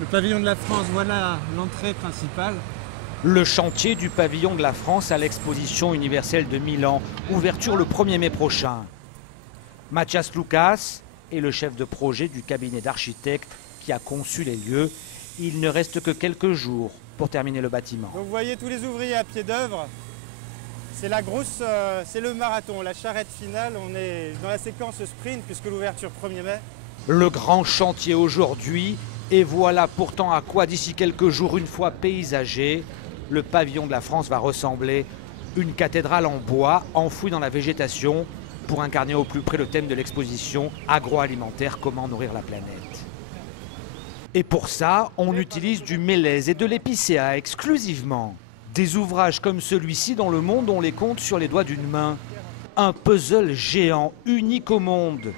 Le pavillon de la France, voilà l'entrée principale. Le chantier du pavillon de la France à l'exposition universelle de Milan, ouverture le 1er mai prochain. Mathias Lucas est le chef de projet du cabinet d'architectes qui a conçu les lieux. Il ne reste que quelques jours pour terminer le bâtiment. Donc vous voyez tous les ouvriers à pied d'œuvre. C'est c'est le marathon, la charrette finale. On est dans la séquence sprint puisque l'ouverture 1er mai. Le grand chantier aujourd'hui, et voilà pourtant à quoi d'ici quelques jours, une fois paysagé, le pavillon de la France va ressembler. Une cathédrale en bois enfouie dans la végétation pour incarner au plus près le thème de l'exposition agroalimentaire, comment nourrir la planète. Et pour ça, on utilise du mélèze et de l'épicéa exclusivement. Des ouvrages comme celui-ci dans le monde, on les compte sur les doigts d'une main. Un puzzle géant, unique au monde.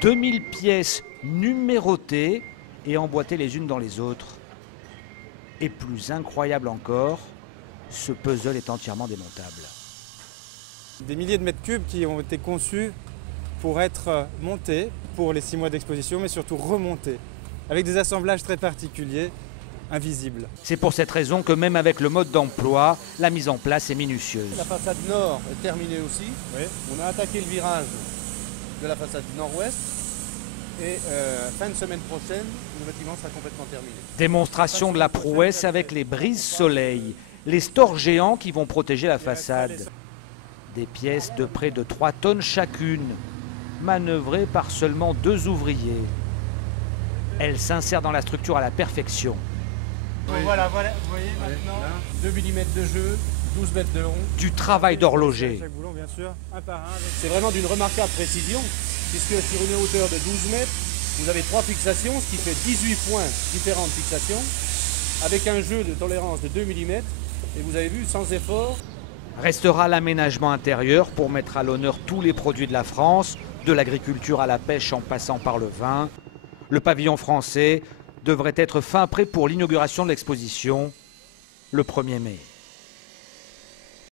2000 pièces numérotées et emboîtées les unes dans les autres. Et plus incroyable encore, ce puzzle est entièrement démontable. Des milliers de mètres cubes qui ont été conçus pour être montés pour les 6 mois d'exposition, mais surtout remontés, avec des assemblages très particuliers, invisibles. C'est pour cette raison que même avec le mode d'emploi, la mise en place est minutieuse. La façade nord est terminée aussi. Oui. On a attaqué le virage de la façade nord-ouest. Et fin de semaine prochaine, le bâtiment sera complètement terminé. Démonstration de la prouesse avec les brises soleil, les stores géants qui vont protéger la façade. Des pièces de près de 3 tonnes chacune, manœuvrées par seulement 2 ouvriers. Elles s'insèrent dans la structure à la perfection. Donc voilà, vous voyez maintenant. 2 mm de jeu, 12 mètres de long. Du travail d'horloger. Chaque boulon, bien sûr, un par un. C'est vraiment d'une remarquable précision, puisque sur une hauteur de 12 mètres, vous avez 3 fixations, ce qui fait 18 points différentes fixations, avec un jeu de tolérance de 2 mm, et vous avez vu, sans effort. Restera l'aménagement intérieur pour mettre à l'honneur tous les produits de la France, de l'agriculture à la pêche en passant par le vin. Le pavillon français devrait être fin prêt pour l'inauguration de l'exposition le 1er mai.